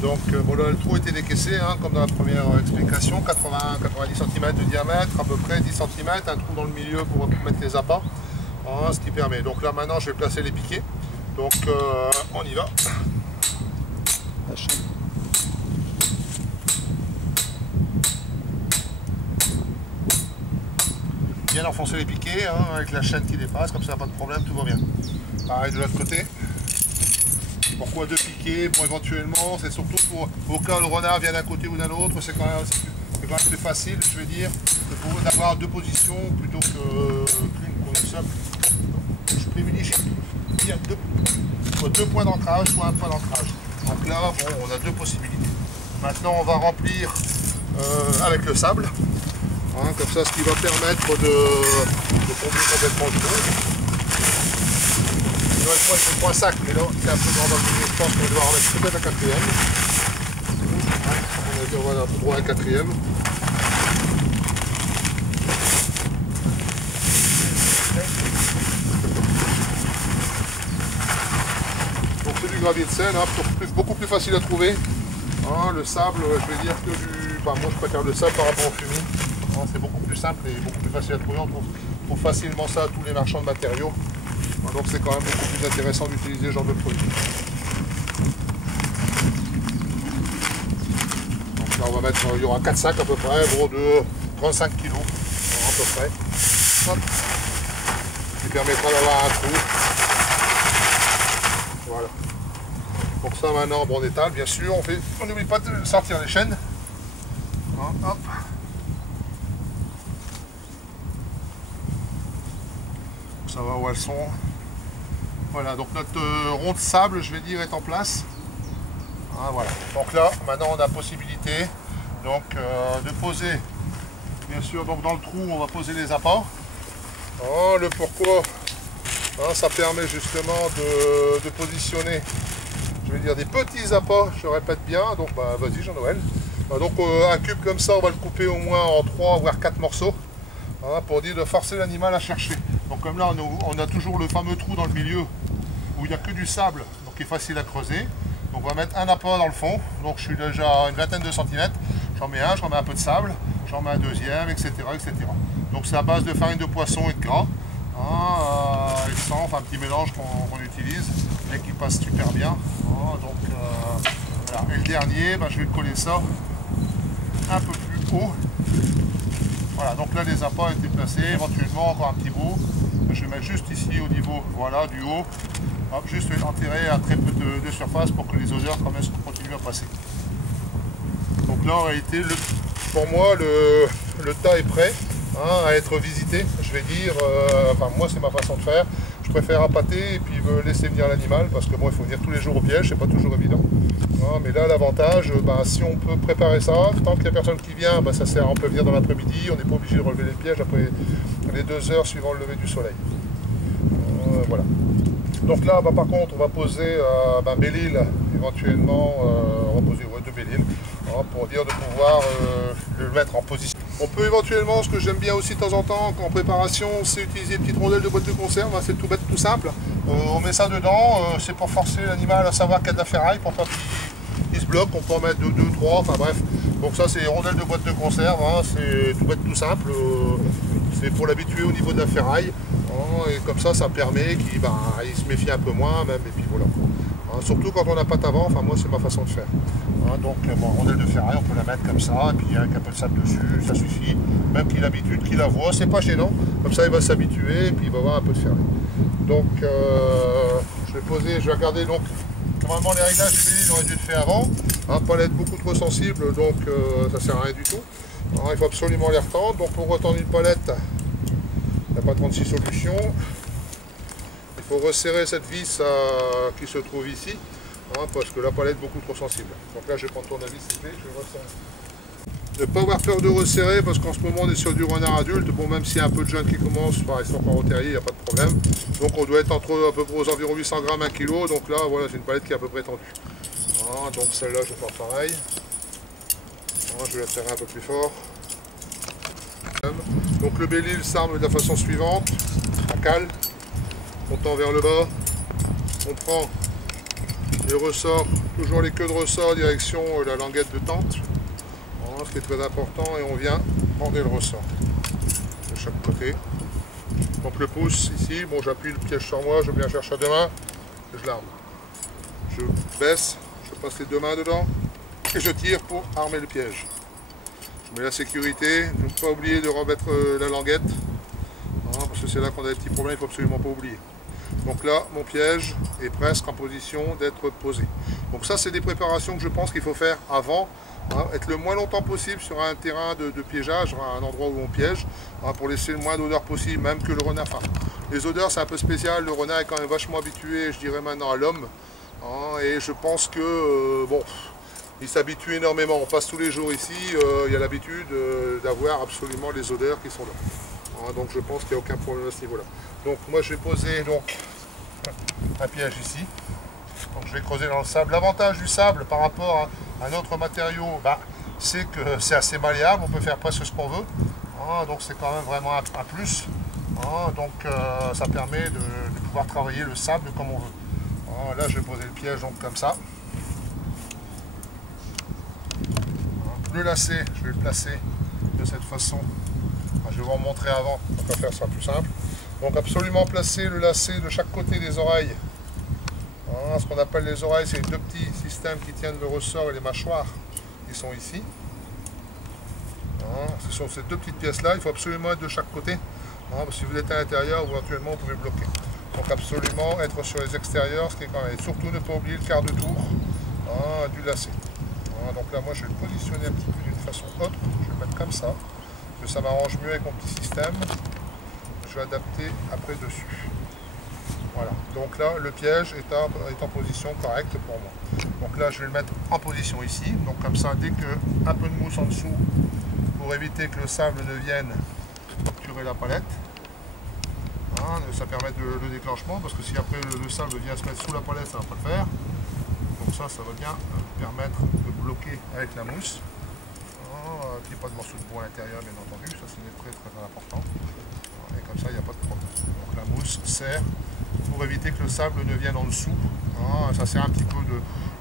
Donc bon, là, le trou était décaissé, hein, comme dans la première explication, 80-90 cm de diamètre, à peu près 10 cm, un trou dans le milieu pour mettre les appâts, hein, ce qui permet. Donc là maintenant je vais placer les piquets, donc on y va. La chaîne. Bien enfoncer les piquets, hein, avec la chaîne qui dépasse, comme ça pas de problème, tout va bien. Pareil de l'autre côté. Pourquoi deux piquets? Bon, éventuellement, c'est surtout pour au cas où le renard vient d'un côté ou d'un autre, c'est quand même plus facile, je vais dire, d'avoir deux positions plutôt qu'une pour une seule. Je privilégie soit deux points d'ancrage, soit un point d'ancrage. Donc là, bon, on a deux possibilités. Maintenant, on va remplir avec le sable, hein, comme ça, ce qui va permettre de combler complètement le trou. C'est le point sac, mais là c'est un peu grand dans le milieu, je pense qu'on va devoir en mettre peut-être un quatrième. On va un peu droit un quatrième. Donc c'est du gravier de sel, hein, beaucoup plus facile à trouver. Hein, le sable, je vais dire que moi je préfère le sable par rapport au fumier. Hein, c'est beaucoup plus simple et beaucoup plus facile à trouver. On trouve facilement ça à tous les marchands de matériaux. Donc c'est quand même beaucoup plus intéressant d'utiliser ce genre de produit. Donc là on va mettre, il y aura 4 sacs à peu près, gros de 35 kg à peu près. Hop. Qui permettra d'avoir un trou. Voilà. Donc ça maintenant on étale bien sûr, on n'oublie pas de sortir les chaînes. Hop. Pour savoir où elles sont. Voilà, donc notre rond de sable, je vais dire, est en place. Ah, voilà. Donc là, maintenant, on a la possibilité donc, de poser, bien sûr, donc dans le trou, on va poser les appâts. Oh, le pourquoi, hein, ça permet justement de positionner, je vais dire, des petits appâts, je répète bien. Donc, bah, vas-y, Jean-Noël. Donc, un cube comme ça, on va le couper au moins en 3 voire 4 morceaux, hein, pour dire de forcer l'animal à chercher. Donc comme là, on a toujours le fameux trou dans le milieu où il n'y a que du sable, donc il est facile à creuser. Donc on va mettre un appât dans le fond, donc je suis déjà à une vingtaine de centimètres. J'en mets un, j'en mets un peu de sable, j'en mets un deuxième, etc. etc. Donc c'est à base de farine de poisson et de gras, hein, et de sang, enfin un petit mélange qu'on utilise, et qui passe super bien. Hein, donc, voilà. Et le dernier, je vais coller ça un peu plus haut. Voilà, donc là les appâts ont été placés, éventuellement encore un petit bout. Je vais mettre juste ici au niveau, voilà, du haut. Hop, juste enterrer à très peu de surface pour que les odeurs quand même continuent à passer. Donc là en réalité, pour moi, le tas est prêt, hein, à être visité. Je vais dire, enfin moi c'est ma façon de faire. Je préfère appâter et puis me laisser venir l'animal parce que bon, il faut venir tous les jours au piège, c'est pas toujours évident. Hein, mais là l'avantage, si on peut préparer ça, tant qu'il y a personne qui vient, ça sert, on peut venir dans l'après-midi, on n'est pas obligé de relever les pièges après les 2 heures suivant le lever du soleil. Voilà. Donc là par contre on va poser Belle-Île, éventuellement on va poser deux Belle-Île, hein, pour dire de pouvoir le mettre en position. On peut éventuellement, ce que j'aime bien aussi de temps en temps en préparation, c'est utiliser une petite rondelle de boîte de conserve, hein, c'est tout bête, tout simple. On met ça dedans, c'est pour forcer l'animal à savoir qu'il y a de la ferraille, pour pas qu'il se bloque, on peut en mettre 2, 3, enfin bref. Donc ça c'est rondelle de boîte de conserve, hein, c'est tout bête, tout simple, c'est pour l'habituer au niveau de la ferraille, hein, et comme ça permet qu'il se méfie un peu moins même, et puis voilà. Hein, surtout quand on n'a pas d'avant, enfin moi c'est ma façon de faire. Hein, donc bon, rondelle de ferraille, on peut la mettre comme ça, et puis avec un peu de sable dessus, ça suffit. Même qu'il a l'habitude, qu'il la voit, c'est pas gênant. Comme ça il va s'habituer, et puis il va avoir un peu de ferraille. Donc je vais regarder donc. Normalement les réglages du Belle-Île auraient dû être faits avant. Hein, pas être beaucoup trop sensible, donc ça sert à rien du tout. Alors, il faut absolument les retendre. Donc pour retendre une palette, il n'y a pas 36 solutions. Il faut resserrer cette vis qui se trouve ici, hein, parce que la palette est beaucoup trop sensible. Donc là je vais prendre ton avis s'il te plaît, je vais resserrer. Ne pas avoir peur de resserrer parce qu'en ce moment on est sur du renard adulte. Bon, même s'il y a un peu de jeunes qui commencent, ils sont encore au terrier, il n'y a pas de problème. Donc on doit être entre à peu près aux environ 800 grammes, 1 kg. Donc là voilà, c'est une palette qui est à peu près tendue. Voilà, donc celle-là je vais faire pareil. Voilà, je vais la serrer un peu plus fort. Donc le Belle-Île s'arme de la façon suivante. On cale, on tend vers le bas, on prend Les ressorts, toujours les queues de ressort direction la languette de tente. Voilà, ce qui est très important, et on vient bander le ressort de chaque côté. Donc le pouce ici, bon j'appuie le piège sur moi, je viens chercher à deux mains, je l'arme. Je baisse, je passe les deux mains dedans et je tire pour armer le piège. Je mets la sécurité, je ne faut pas oublier de remettre la languette, hein, parce que c'est là qu'on a des petits problèmes, il ne faut absolument pas oublier. Donc là, mon piège est presque en position d'être posé. Donc ça, c'est des préparations que je pense qu'il faut faire avant, hein, être le moins longtemps possible sur un terrain de piégeage, un endroit où on piège, hein, pour laisser le moins d'odeur possible, même que le renard. Enfin, les odeurs, c'est un peu spécial, le renard est quand même vachement habitué, je dirais maintenant, à l'homme, hein, et je pense que, bon, il s'habitue énormément. On passe tous les jours ici, il y a l'habitude d'avoir absolument les odeurs qui sont là. Hein, donc je pense qu'il n'y a aucun problème à ce niveau-là. Donc moi je vais poser donc un piège ici. Donc je vais creuser dans le sable. L'avantage du sable par rapport à un autre matériau, bah, c'est que c'est assez malléable, on peut faire presque ce qu'on veut. Hein, donc c'est quand même vraiment un plus. Hein, donc ça permet de pouvoir travailler le sable comme on veut. Hein, là je vais poser le piège donc comme ça. Le lacet, je vais le placer de cette façon. Je vais vous en montrer avant, on va faire ça plus simple. Donc absolument placer le lacet de chaque côté des oreilles. Ce qu'on appelle les oreilles, c'est les deux petits systèmes qui tiennent le ressort et les mâchoires qui sont ici. Ce sont ces deux petites pièces-là, il faut absolument être de chaque côté. Parce que si vous êtes à l'intérieur, éventuellement vous pouvez bloquer. Donc absolument être sur les extérieurs, ce qui est quand même. Et surtout ne pas oublier le quart de tour du lacet. Donc là, moi, je vais le positionner un petit peu d'une façon autre. Je vais le mettre comme ça, que ça m'arrange mieux avec mon petit système. Je vais adapter après dessus. Voilà. Donc là, le piège est en position correcte pour moi. Donc là, je vais le mettre en position ici. Donc comme ça, dès que un peu de mousse en dessous, pour éviter que le sable ne vienne capturer la palette. Ça permet le déclenchement, parce que si après le sable vient se mettre sous la palette, ça ne va pas le faire. Donc ça va bien permettre de bloquer avec la mousse. Qu'il n'y ait pas de morceaux de bois à l'intérieur, bien entendu, ça c'est très important. Et comme ça, il n'y a pas de problème. Donc la mousse sert pour éviter que le sable ne vienne en dessous. Ça sert un petit peu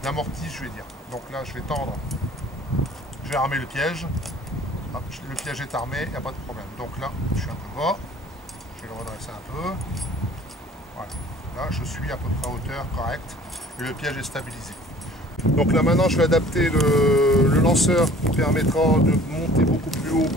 d'amorti, je vais dire. Donc là, je vais tendre, je vais armer le piège. Hop, le piège est armé, il n'y a pas de problème. Donc là, je suis un peu bas, je vais le redresser un peu. Voilà. Là, je suis à peu près à hauteur correcte et le piège est stabilisé. Donc là maintenant je vais adapter le lanceur qui permettra de monter beaucoup plus haut,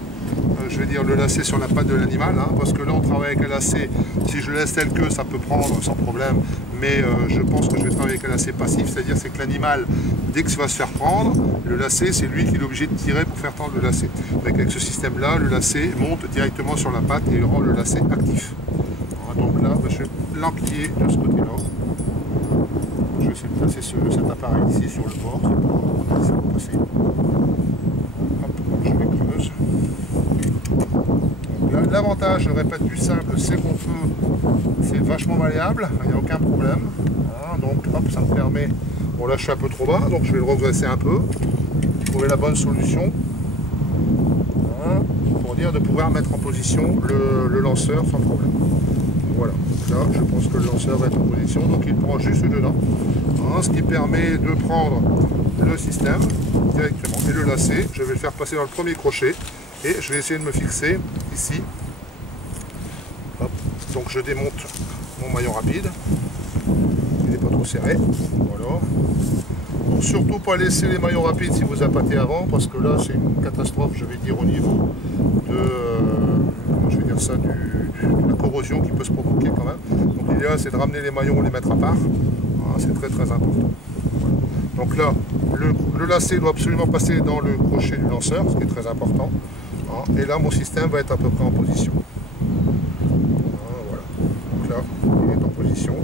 je vais dire le lacet sur la patte de l'animal, parce que là on travaille avec un lacet, si je le laisse tel que ça peut prendre sans problème, mais je pense que je vais travailler avec un lacet passif, c'est-à-dire c'est que l'animal, dès que ça va se faire prendre, le lacet c'est lui qui est obligé de tirer pour faire tendre le lacet. Avec ce système là, le lacet monte directement sur la patte et rend le lacet actif. Donc là je vais l'enquiller de ce côté-là. Je vais essayer de placer cet appareil ici sur le bord. On a ça va passer. Hop, je les creuse. L'avantage, je répète, du sable, c'est qu'on peut, c'est vachement malléable, il n'y a aucun problème. Donc hop, ça me permet, bon là je suis un peu trop bas, donc je vais le redresser un peu, trouver la bonne solution. Pour dire de pouvoir mettre en position le lanceur sans problème. Voilà, là je pense que le lanceur va être en position, donc il prend juste dedans, ce qui permet de prendre le système directement. Et le lacet, je vais le faire passer dans le premier crochet et je vais essayer de me fixer ici. Hop. Donc je démonte mon maillon rapide, il n'est pas trop serré, voilà. Donc surtout pas laisser les maillons rapides si vous appâtez avant, parce que là c'est une catastrophe, je vais dire, au niveau de la corrosion qui peut se provoquer quand même. Donc l'idéal c'est de ramener les maillons, les mettre à part. C'est très important. Voilà. Donc là, le lacet doit absolument passer dans le crochet du lanceur, ce qui est très important. Et là, mon système va être à peu près en position. Voilà. Donc là, il est en position.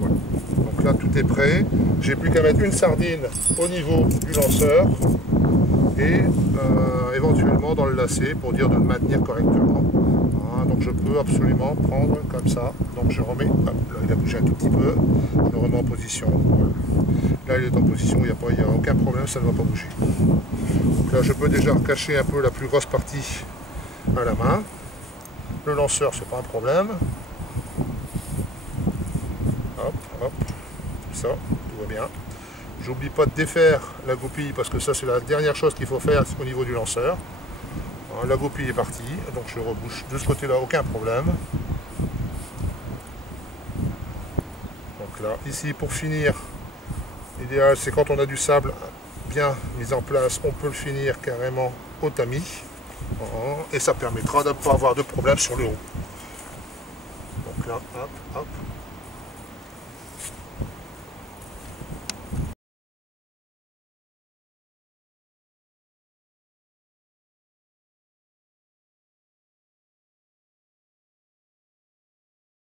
Voilà. Donc là, tout est prêt. J'ai plus qu'à mettre une sardine au niveau du lanceur et éventuellement dans le lacet pour dire de le maintenir correctement. Donc je peux absolument prendre comme ça. Donc je remets, là il a bougé un tout petit peu, je le remets en position. Voilà. Là il est en position, il n'y a aucun problème, ça ne va pas bouger. Donc là je peux déjà cacher un peu la plus grosse partie à la main. Le lanceur, c'est pas un problème. Hop, hop. ça, tout va bien. J'oublie pas de défaire la goupille parce que ça c'est la dernière chose qu'il faut faire au niveau du lanceur. La goupille est partie, donc je rebouche de ce côté-là, aucun problème. Donc là, ici pour finir, l'idéal c'est quand on a du sable bien mis en place, on peut le finir carrément au tamis. Et ça permettra de ne pas avoir de problème sur le haut. Donc là, hop, hop.